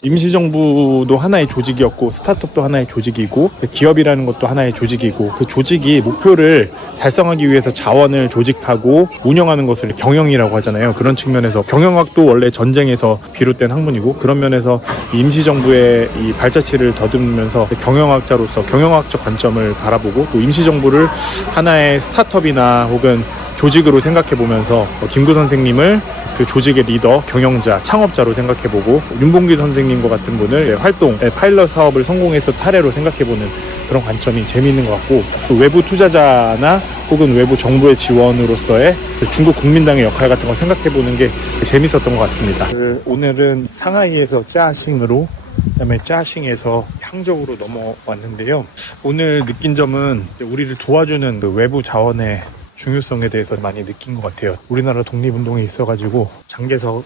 임시정부도 하나의 조직이었고 스타트업도 하나의 조직이고 기업이라는 것도 하나의 조직이고 그 조직이 목표를 달성하기 위해서 자원을 조직하고 운영하는 것을 경영이라고 하잖아요. 그런 측면에서 경영학도 원래 전쟁에서 비롯된 학문이고 그런 면에서 임시정부의 이 발자취를 더듬으면서 경영학자로서 경영학적 관점을 바라보고 또 임시정부를 하나의 스타트업이나 혹은 조직으로 생각해보면서 김구 선생님을 그 조직의 리더, 경영자, 창업자로 생각해보고 윤봉길 선생님과 같은 분을 활동, 파일럿 사업을 성공해서 사례로 생각해보는 그런 관점이 재미있는 것 같고 또 외부 투자자나 혹은 외부 정부의 지원으로서의 중국 국민당의 역할 같은 걸 생각해보는 게 재밌었던 것 같습니다. 오늘은 상하이에서 짜싱으로 그다음에 짜싱에서 항저우로 넘어왔는데요. 오늘 느낀 점은 우리를 도와주는 그 외부 자원의 중요성에 대해서 많이 느낀 것 같아요. 우리나라 독립운동에 있어가지고 장개석을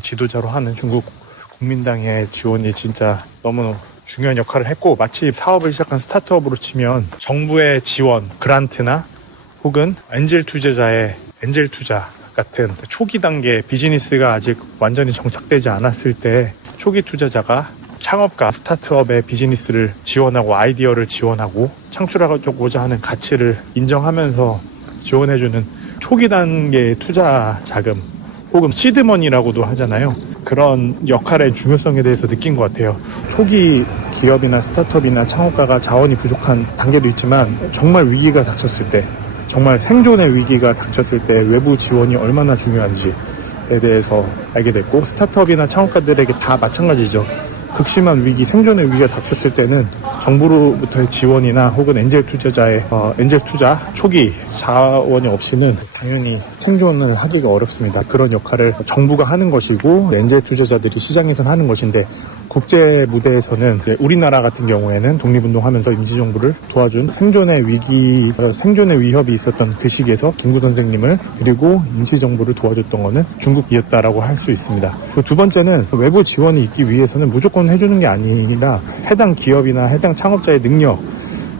지도자로 하는 중국 국민당의 지원이 진짜 너무 중요한 역할을 했고 마치 사업을 시작한 스타트업으로 치면 정부의 지원, 그란트나 혹은 엔젤 투자자의 엔젤 투자 같은 초기 단계 비즈니스가 아직 완전히 정착되지 않았을 때 초기 투자자가 창업가 스타트업의 비즈니스를 지원하고 아이디어를 지원하고 창출하고자 하는 가치를 인정하면서 지원해주는 초기 단계의 투자 자금 혹은 시드머니라고도 하잖아요. 그런 역할의 중요성에 대해서 느낀 것 같아요. 초기 기업이나 스타트업이나 창업가가 자원이 부족한 단계도 있지만 정말 위기가 닥쳤을 때 정말 생존의 위기가 닥쳤을 때 외부 지원이 얼마나 중요한지에 대해서 알게 됐고 스타트업이나 창업가들에게 다 마찬가지죠. 극심한 위기, 생존의 위기가 닥쳤을 때는 정부로부터의 지원이나 혹은 엔젤 투자자의 엔젤 투자 초기 자원이 없이는 당연히 생존을 하기가 어렵습니다. 그런 역할을 정부가 하는 것이고 엔젤 투자자들이 시장에서는 하는 것인데 국제 무대에서는 우리나라 같은 경우에는 독립운동하면서 임시정부를 도와준 생존의 위기, 생존의 위협이 있었던 그 시기에서 김구 선생님을 그리고 임시정부를 도와줬던 것은 중국이었다라고 할 수 있습니다. 두 번째는 외부 지원이 있기 위해서는 무조건 해주는 게 아니라 해당 기업이나 해당 창업자의 능력이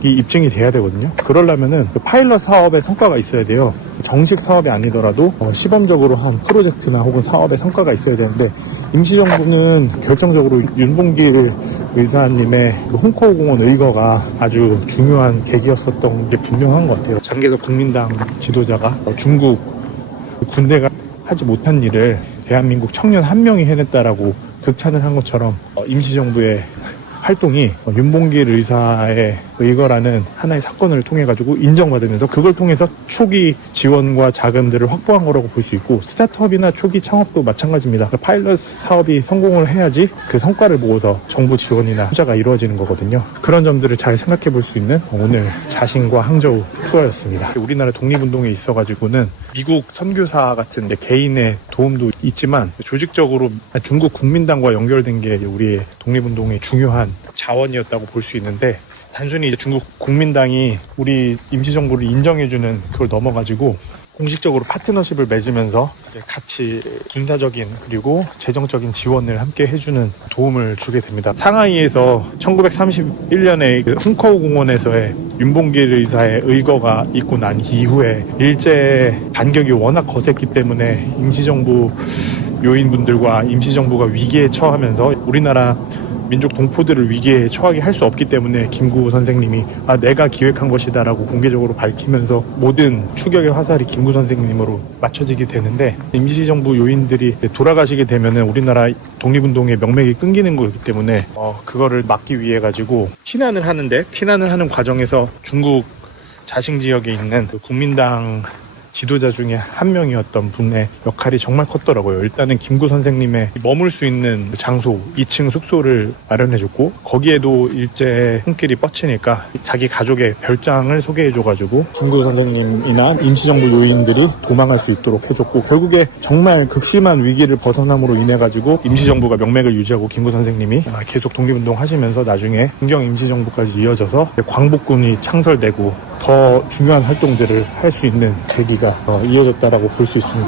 입증이 돼야 되거든요. 그러려면은 그 파일럿 사업의 성과가 있어야 돼요. 정식 사업이 아니더라도 시범적으로 한 프로젝트나 혹은 사업의 성과가 있어야 되는데 임시정부는 결정적으로 윤봉길 의사님의 홍코우공원 의거가 아주 중요한 계기였었던 게 분명한 것 같아요. 장개석 국민당 지도자가 중국 군대가 하지 못한 일을 대한민국 청년 한 명이 해냈다라고 극찬을 한 것처럼 임시정부의 활동이 윤봉길 의사의 의거라는 하나의 사건을 통해 가지고 인정받으면서 그걸 통해서 초기 지원과 자금들을 확보한 거라고 볼 수 있고 스타트업이나 초기 창업도 마찬가지입니다. 파일럿 사업이 성공을 해야지 그 성과를 보고서 정부 지원이나 투자가 이루어지는 거거든요. 그런 점들을 잘 생각해 볼 수 있는 오늘 자신과 항저우 투어였습니다. 우리나라 독립운동에 있어 가지고는 미국 선교사 같은 개인의 도움도 있지만 조직적으로 중국 국민당과 연결된 게 우리의 독립운동의 중요한 자원이었다고 볼 수 있는데 단순히 이제 중국 국민당이 우리 임시정부를 인정해주는 그걸 넘어가지고 공식적으로 파트너십을 맺으면서 같이 군사적인 그리고 재정적인 지원을 함께 해주는 도움을 주게 됩니다. 상하이에서 1931년에 그 흥커우 공원에서의 윤봉길 의사의 의거가 있고 난 이후에 일제 반격이 워낙 거셌기 때문에 임시정부 요인분들과 임시정부가 위기에 처하면서 우리나라 민족 동포들을 위기에 처하게 할 수 없기 때문에 김구 선생님이 내가 기획한 것이다 라고 공개적으로 밝히면서 모든 추격의 화살이 김구 선생님으로 맞춰지게 되는데 임시정부 요인들이 돌아가시게 되면은 우리나라 독립운동의 명맥이 끊기는 거기 때문에 그거를 막기 위해 가지고 피난을 하는 과정에서 중국 자싱 지역에 있는 그 국민당 지도자 중에 한 명이었던 분의 역할이 정말 컸더라고요. 일단은 김구 선생님의 머물 수 있는 장소 2층 숙소를 마련해줬고 거기에도 일제 손길이 뻗치니까 자기 가족의 별장을 소개해줘가지고 김구 선생님이나 임시정부 요인들이 도망갈 수 있도록 해줬고 결국에 정말 극심한 위기를 벗어남으로 인해가지고 임시정부가 명맥을 유지하고 김구 선생님이 계속 독립운동 하시면서 나중에 문경 임시정부까지 이어져서 광복군이 창설되고 더 중요한 활동들을 할 수 있는 계기가 이어졌다라고 볼 수 있습니다.